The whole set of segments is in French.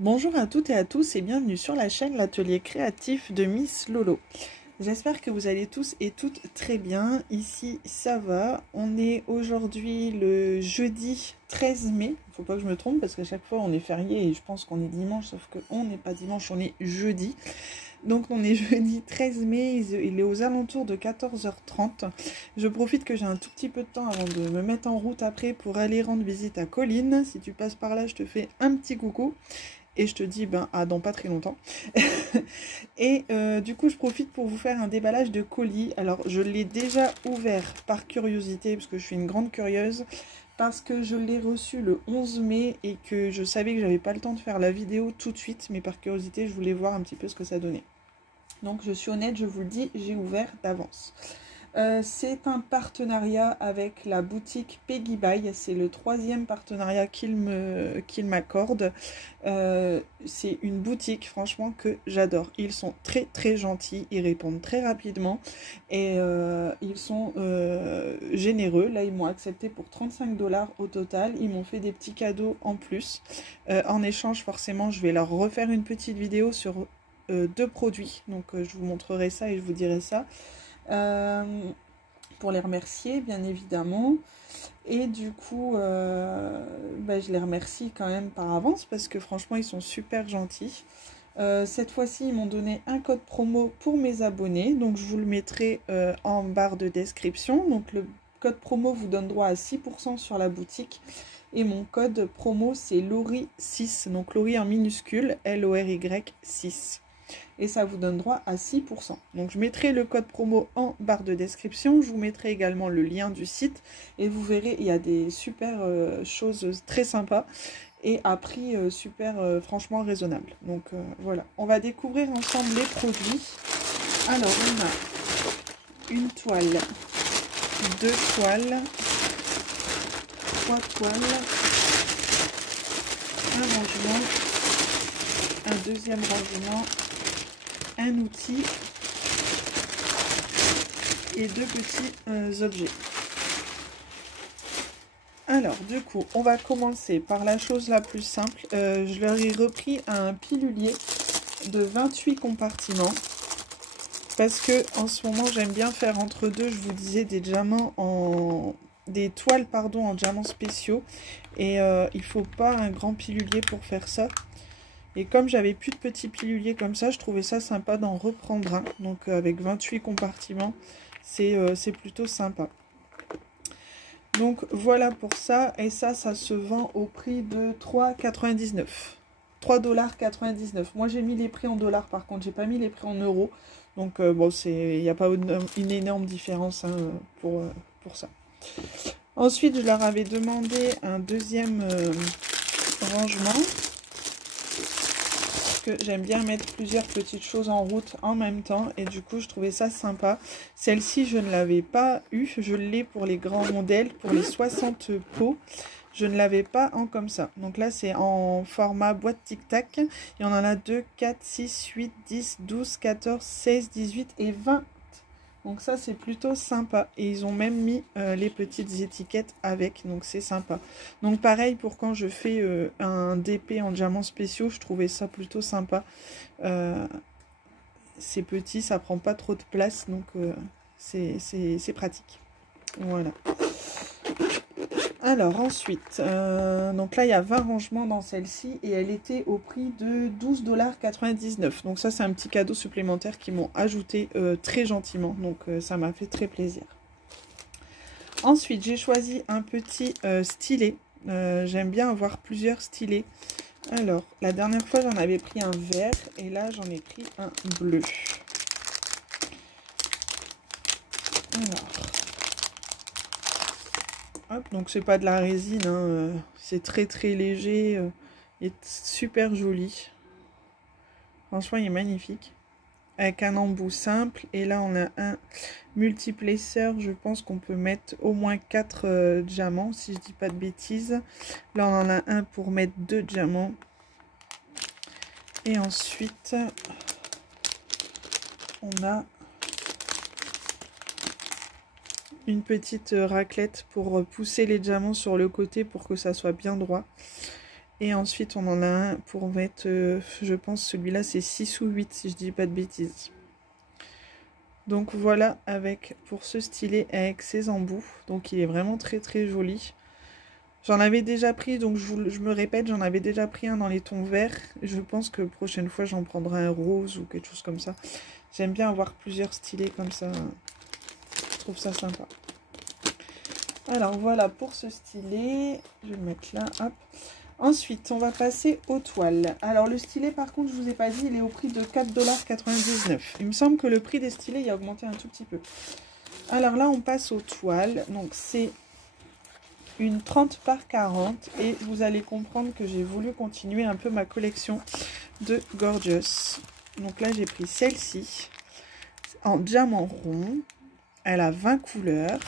Bonjour à toutes et à tous et bienvenue sur la chaîne L'Atelier Créatif de Miss Lolo. J'espère que vous allez tous et toutes très bien. Ici, ça va. On est aujourd'hui le jeudi 13 mai. Il ne faut pas que je me trompe parce qu'à chaque fois on est férié et je pense qu'on est dimanche, sauf qu'on n'est pas dimanche, on est jeudi. Donc on est jeudi 13 mai, il est aux alentours de 14h30. Je profite que j'ai un tout petit peu de temps avant de me mettre en route après pour aller rendre visite à Colline. Si tu passes par là, je te fais un petit coucou. Et je te dis, à dans pas très longtemps. Et du coup, je profite pour vous faire un déballage de colis. Alors, je l'ai déjà ouvert par curiosité, parce que je suis une grande curieuse, parce que je l'ai reçu le 11 mai et que je savais que j'avais pas le temps de faire la vidéo tout de suite, mais par curiosité, je voulais voir un petit peu ce que ça donnait. Donc, je suis honnête, je vous le dis, j'ai ouvert d'avance. C'est un partenariat avec la boutique Peggy Buy, c'est le 3e partenariat qu'il m'accorde. C'est une boutique franchement que j'adore. Ils sont très très gentils, ils répondent très rapidement et ils sont généreux. Là ils m'ont accepté pour 35 $ au total, ils m'ont fait des petits cadeaux en plus. En échange forcément je vais leur refaire une petite vidéo sur 2 produits, donc je vous montrerai ça et je vous dirai ça. Pour les remercier bien évidemment, et du coup je les remercie quand même par avance parce que franchement ils sont super gentils. Cette fois-ci ils m'ont donné un code promo pour mes abonnés, donc je vous le mettrai en barre de description. Donc le code promo vous donne droit à 6% sur la boutique et mon code promo c'est Lori6, donc Lori en minuscule, L-O-R-Y 6. Et ça vous donne droit à 6%. Donc je mettrai le code promo en barre de description. Je vous mettrai également le lien du site. Et vous verrez, il y a des super choses très sympas. Et à prix super franchement raisonnable. Donc voilà. On va découvrir ensemble les produits. Alors on a une toile, 2 toiles, 3 toiles, un rangement, un deuxième rangement, un outil et 2 petits objets. Alors du coup on va commencer par la chose la plus simple. Je leur ai repris un pilulier de 28 compartiments parce que en ce moment j'aime bien faire entre deux, je vous disais, des diamants des toiles pardon en diamants spéciaux, et il faut pas un grand pilulier pour faire ça. Et comme j'avais plus de petits piluliers comme ça, je trouvais ça sympa d'en reprendre un. Donc avec 28 compartiments, c'est plutôt sympa. Donc voilà pour ça. Et ça se vend au prix de 3,99 $. 3,99 $. Moi j'ai mis les prix en dollars, par contre j'ai pas mis les prix en euros. Donc bon, il n'y a pas une énorme différence hein, pour ça. Ensuite je leur avais demandé un deuxième rangement. J'aime bien mettre plusieurs petites choses en route en même temps et du coup je trouvais ça sympa. Celle-ci je ne l'avais pas eu, je l'ai pour les grands modèles, pour les 60 pots. Je ne l'avais pas en comme ça. Donc là c'est en format boîte tic-tac. Il y en a 2, 4, 6, 8, 10, 12, 14, 16, 18 et 20. Donc ça c'est plutôt sympa. Et ils ont même mis les petites étiquettes avec. Donc c'est sympa. Donc pareil pour quand je fais un DP en diamants spéciaux. Je trouvais ça plutôt sympa. C'est petit, ça prend pas trop de place. Donc c'est pratique. Voilà. Alors ensuite, donc là il y a 20 rangements dans celle-ci et elle était au prix de 12,99 $. Donc ça c'est un petit cadeau supplémentaire qu'ils m'ont ajouté très gentiment, donc ça m'a fait très plaisir. Ensuite j'ai choisi un petit stylet, j'aime bien avoir plusieurs stylets. Alors la dernière fois j'en avais pris un vert et là j'en ai pris un bleu. Alors... Hop, donc c'est pas de la résine, hein, c'est très très léger, il est super joli. Franchement il est magnifique. Avec un embout simple, et là on a un multiple épaisseur, je pense qu'on peut mettre au moins 4 diamants, si je dis pas de bêtises. Là on en a un pour mettre 2 diamants. Et ensuite on a une petite raclette pour pousser les diamants sur le côté pour que ça soit bien droit. Et ensuite, on en a un pour mettre, je pense, celui-là, c'est 6 ou 8, si je dis pas de bêtises. Donc voilà, pour ce stylet avec ses embouts. Donc il est vraiment très très joli. J'en avais déjà pris, donc je me répète, j'en avais déjà pris un dans les tons verts. Je pense que prochaine fois, j'en prendrai un rose ou quelque chose comme ça. J'aime bien avoir plusieurs stylets comme ça. Je trouve ça sympa. Alors voilà pour ce stylet. Je vais le mettre là, hop. Ensuite, on va passer aux toiles. Alors, le stylet, par contre, je vous ai pas dit, il est au prix de 4,99 $. Il me semble que le prix des stylets, il a augmenté un tout petit peu. Alors là, on passe aux toiles. Donc, c'est une 30 par 40. Et vous allez comprendre que j'ai voulu continuer un peu ma collection de Gorgeous. Donc là, j'ai pris celle-ci en diamant rond. Elle a 20 couleurs.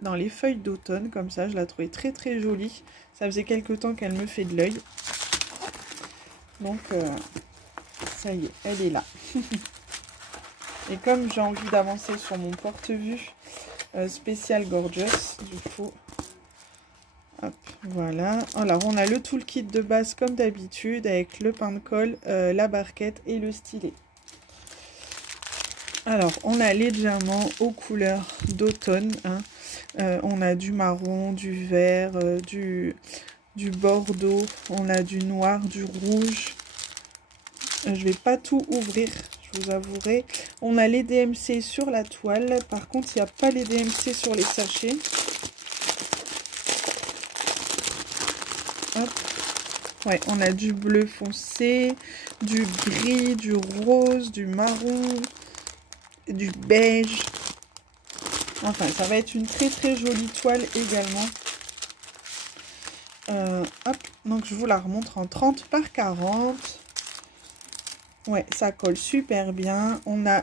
Dans les feuilles d'automne, comme ça, je la trouvais très très jolie. Ça faisait quelques temps qu'elle me fait de l'œil. Donc, ça y est, elle est là. Et comme j'ai envie d'avancer sur mon porte-vue spécial Gorgeous, du coup, hop, voilà. Alors, on a le toolkit de base comme d'habitude, avec le pain de colle, la barquette et le stylet. Alors, on a les diamants aux couleurs d'automne, hein. On a du marron, du vert, du bordeaux, on a du noir, du rouge. Je vais pas tout ouvrir, je vous avouerai. On a les DMC sur la toile, par contre il n'y a pas les DMC sur les sachets. Hop. Ouais, on a du bleu foncé, du gris, du rose, du marron, du beige. Enfin, ça va être une très très jolie toile également. Hop, donc je vous la remontre en 30 par 40. Ouais, ça colle super bien. On a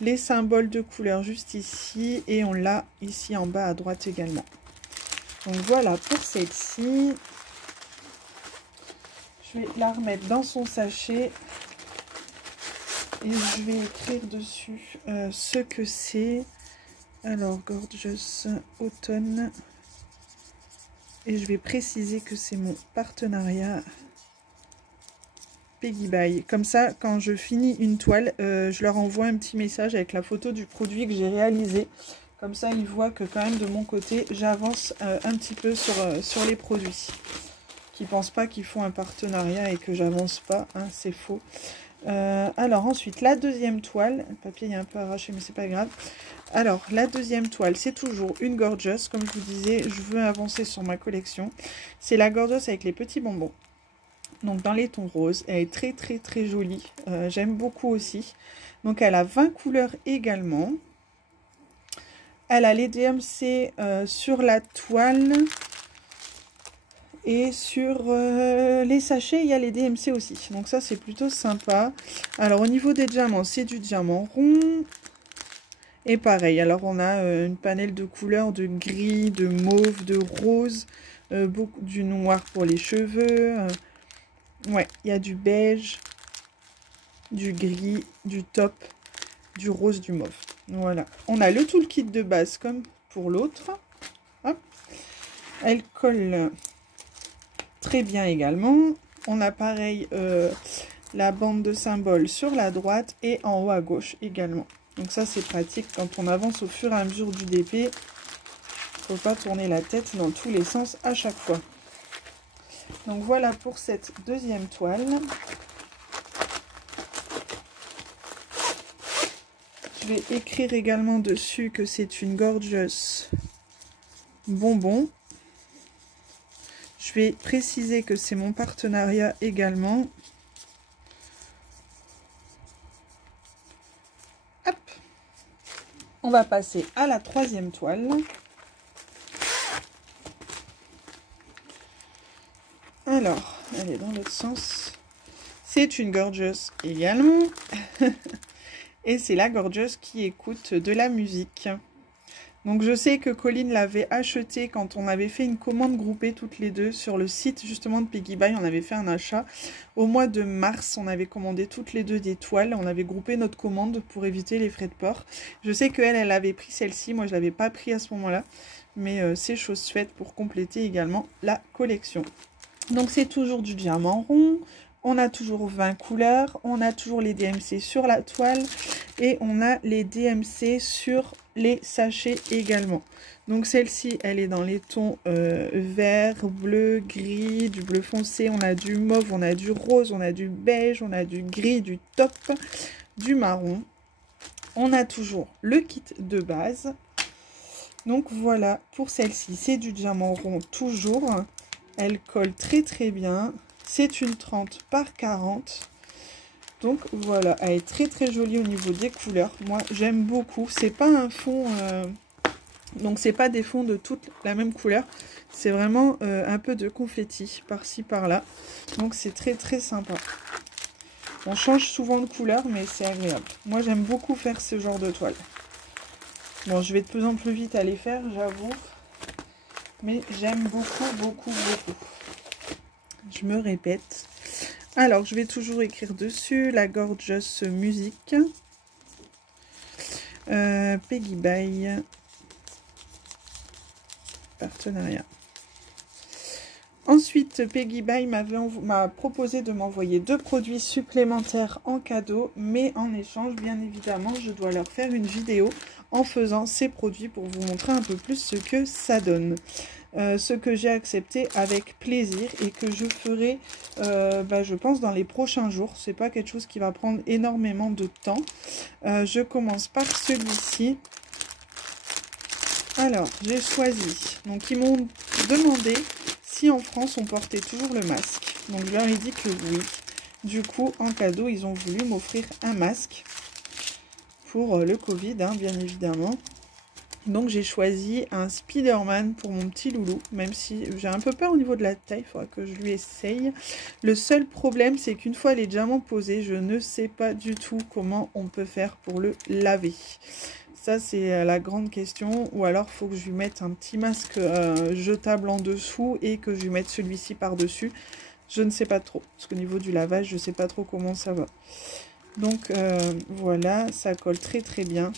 les symboles de couleur juste ici et on l'a ici en bas à droite également. Donc voilà pour celle-ci. Je vais la remettre dans son sachet et je vais écrire dessus ce que c'est. Alors, Gorgeous Automne. Et je vais préciser que c'est mon partenariat Peggy Buy. Comme ça, quand je finis une toile, je leur envoie un petit message avec la photo du produit que j'ai réalisé. Comme ça, ils voient que quand même de mon côté, j'avance un petit peu sur les produits. Qu'ils ne pensent pas qu'ils font un partenariat et que j'avance pas, hein, c'est faux. Alors ensuite, la deuxième toile, le papier est un peu arraché mais c'est pas grave. Alors la deuxième toile, c'est toujours une Gorgeous, comme je vous disais, je veux avancer sur ma collection. C'est la Gorgeous avec les petits bonbons. Donc dans les tons roses, elle est très très très jolie, j'aime beaucoup aussi. Donc elle a 20 couleurs également. Elle a les DMC sur la toile. Et sur les sachets, il y a les DMC aussi. Donc ça, c'est plutôt sympa. Alors, au niveau des diamants, c'est du diamant rond. Et pareil, alors on a une panel de couleurs de gris, de mauve, de rose. Beaucoup du noir pour les cheveux. Ouais, il y a du beige, du gris, du top, du rose, du mauve. Voilà. On a le toolkit de base comme pour l'autre. Hop. Elle colle très bien également. On a pareil la bande de symboles sur la droite et en haut à gauche également. Donc ça c'est pratique quand on avance au fur et à mesure du DP. Il ne faut pas tourner la tête dans tous les sens à chaque fois. Donc voilà pour cette deuxième toile. Je vais écrire également dessus que c'est une Gorgeous bonbon. Je vais préciser que c'est mon partenariat également. Hop. On va passer à la troisième toile. Alors, elle est dans l'autre sens. C'est une Gorgeous également. Et c'est la Gorgeous qui écoute de la musique. Donc je sais que Colline l'avait acheté quand on avait fait une commande groupée toutes les deux sur le site justement de Peggy Buy. On avait fait un achat au mois de mars. On avait commandé toutes les deux des toiles. On avait groupé notre commande pour éviter les frais de port. Je sais qu'elle, elle avait pris celle-ci. Moi, je ne l'avais pas pris à ce moment-là. Mais c'est chose faite pour compléter également la collection. Donc c'est toujours du diamant rond, on a toujours 20 couleurs, on a toujours les DMC sur la toile et on a les DMC sur les sachets également. Donc celle-ci, elle est dans les tons vert, bleu, gris, du bleu foncé, on a du mauve, on a du rose, on a du beige, on a du gris, du taupe, du marron. On a toujours le kit de base. Donc voilà, pour celle-ci, c'est du diamant rond toujours. Elle colle très très bien. C'est une 30 par 40. Donc voilà, elle est très très jolie au niveau des couleurs. Moi, j'aime beaucoup. C'est pas un fond... donc c'est pas des fonds de toute la même couleur. C'est vraiment un peu de confetti par-ci par-là. Donc c'est très très sympa. On change souvent de couleur, mais c'est agréable. Moi, j'aime beaucoup faire ce genre de toile. Bon, je vais de plus en plus vite à les faire, j'avoue. Mais j'aime beaucoup, beaucoup, beaucoup. Je me répète. Alors, je vais toujours écrire dessus la Gorgeous Music. Peggy By. Partenariat. Ensuite, Peggy By m'a proposé de m'envoyer 2 produits supplémentaires en cadeau, mais en échange, bien évidemment, je dois leur faire une vidéo en faisant ces produits pour vous montrer un peu plus ce que ça donne. Ce que j'ai accepté avec plaisir et que je ferai, je pense, dans les prochains jours. C'est pas quelque chose qui va prendre énormément de temps. Je commence par celui-ci. Alors, j'ai choisi. Donc, ils m'ont demandé si en France on portait toujours le masque. Donc je leur ai dit que oui. Du coup, en cadeau, ils ont voulu m'offrir un masque pour le Covid, hein, bien évidemment. Donc j'ai choisi un Spider-Man pour mon petit loulou, même si j'ai un peu peur au niveau de la taille, il faudra que je lui essaye. Le seul problème, c'est qu'une fois les diamants posés, je ne sais pas du tout comment on peut faire pour le laver. Ça, c'est la grande question. Ou alors, il faut que je lui mette un petit masque jetable en dessous et que je lui mette celui-ci par-dessus. Je ne sais pas trop. Parce qu'au niveau du lavage, je ne sais pas trop comment ça va. Donc, voilà. Ça colle très, très bien.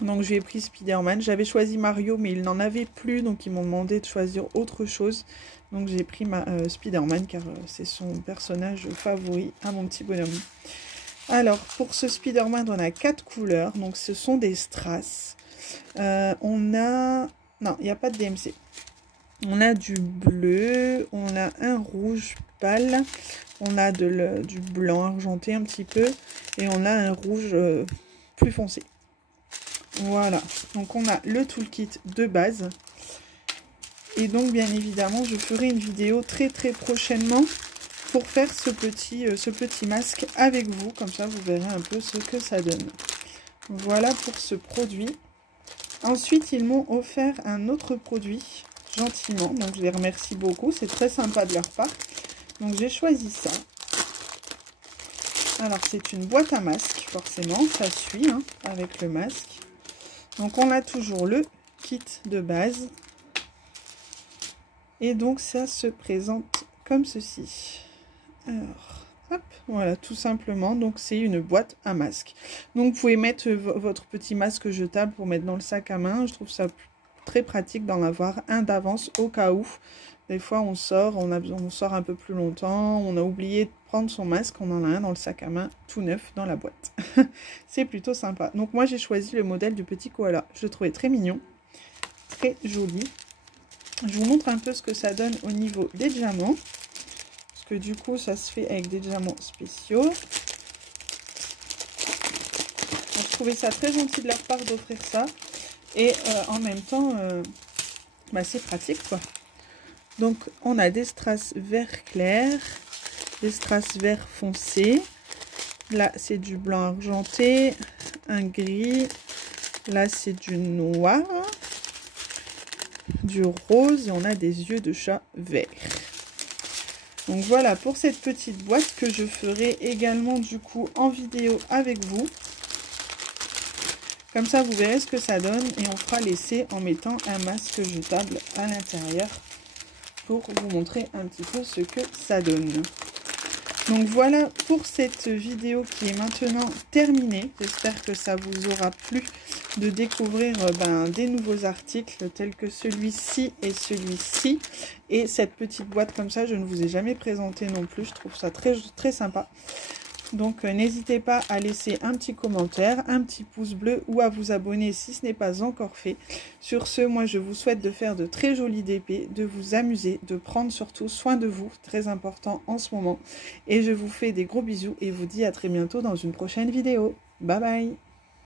Donc, j'ai pris Spider-Man. J'avais choisi Mario, mais il n'en avait plus. Donc, ils m'ont demandé de choisir autre chose. Donc, j'ai pris Spider-Man car c'est son personnage favori à mon petit bonhomme. Alors, pour ce Spider-Man, on a 4 couleurs. Donc, ce sont des strass. On a... Non, il n'y a pas de DMC. On a du bleu. On a un rouge pâle. On a du blanc argenté un petit peu. Et on a un rouge plus foncé. Voilà. Donc, on a le toolkit de base. Et donc, bien évidemment, je ferai une vidéo très, très prochainement pour faire ce petit masque avec vous. Comme ça, vous verrez un peu ce que ça donne. Voilà pour ce produit. Ensuite, ils m'ont offert un autre produit, gentiment. Donc, je les remercie beaucoup. C'est très sympa de leur part. Donc, j'ai choisi ça. Alors, c'est une boîte à masque, forcément. Ça suit, hein, avec le masque. Donc, on a toujours le kit de base. Et donc, ça se présente comme ceci. Alors, hop, voilà, tout simplement. Donc, c'est une boîte à masque. Donc, vous pouvez mettre votre petit masque jetable pour mettre dans le sac à main. Je trouve ça très pratique d'en avoir un d'avance au cas où. Des fois, on sort un peu plus longtemps. On a oublié de prendre son masque. On en a un dans le sac à main, tout neuf, dans la boîte. C'est plutôt sympa. Donc, moi, j'ai choisi le modèle du petit koala. Je le trouvais très mignon, très joli. Je vous montre un peu ce que ça donne au niveau des diamants. Que du coup ça se fait avec des diamants spéciaux. Donc, je trouvais ça très gentil de leur part d'offrir ça et en même temps c'est pratique quoi. Donc on a des strass vert clair, des strass vert foncé, là c'est du blanc argenté, un gris, là c'est du noir, du rose et on a des yeux de chat vert. Donc voilà pour cette petite boîte que je ferai également du coup en vidéo avec vous. Comme ça vous verrez ce que ça donne et on fera l'essai en mettant un masque jetable à l'intérieur pour vous montrer un petit peu ce que ça donne. Donc voilà pour cette vidéo qui est maintenant terminée. J'espère que ça vous aura plu. de découvrir des nouveaux articles tels que celui-ci et celui-ci. Et cette petite boîte comme ça, je ne vous ai jamais présenté non plus. Je trouve ça très, très sympa. Donc n'hésitez pas à laisser un petit commentaire, un petit pouce bleu ou à vous abonner si ce n'est pas encore fait. Sur ce, moi je vous souhaite de faire de très jolis DP, de vous amuser, de prendre surtout soin de vous, très important en ce moment. Et je vous fais des gros bisous et vous dis à très bientôt dans une prochaine vidéo. Bye bye!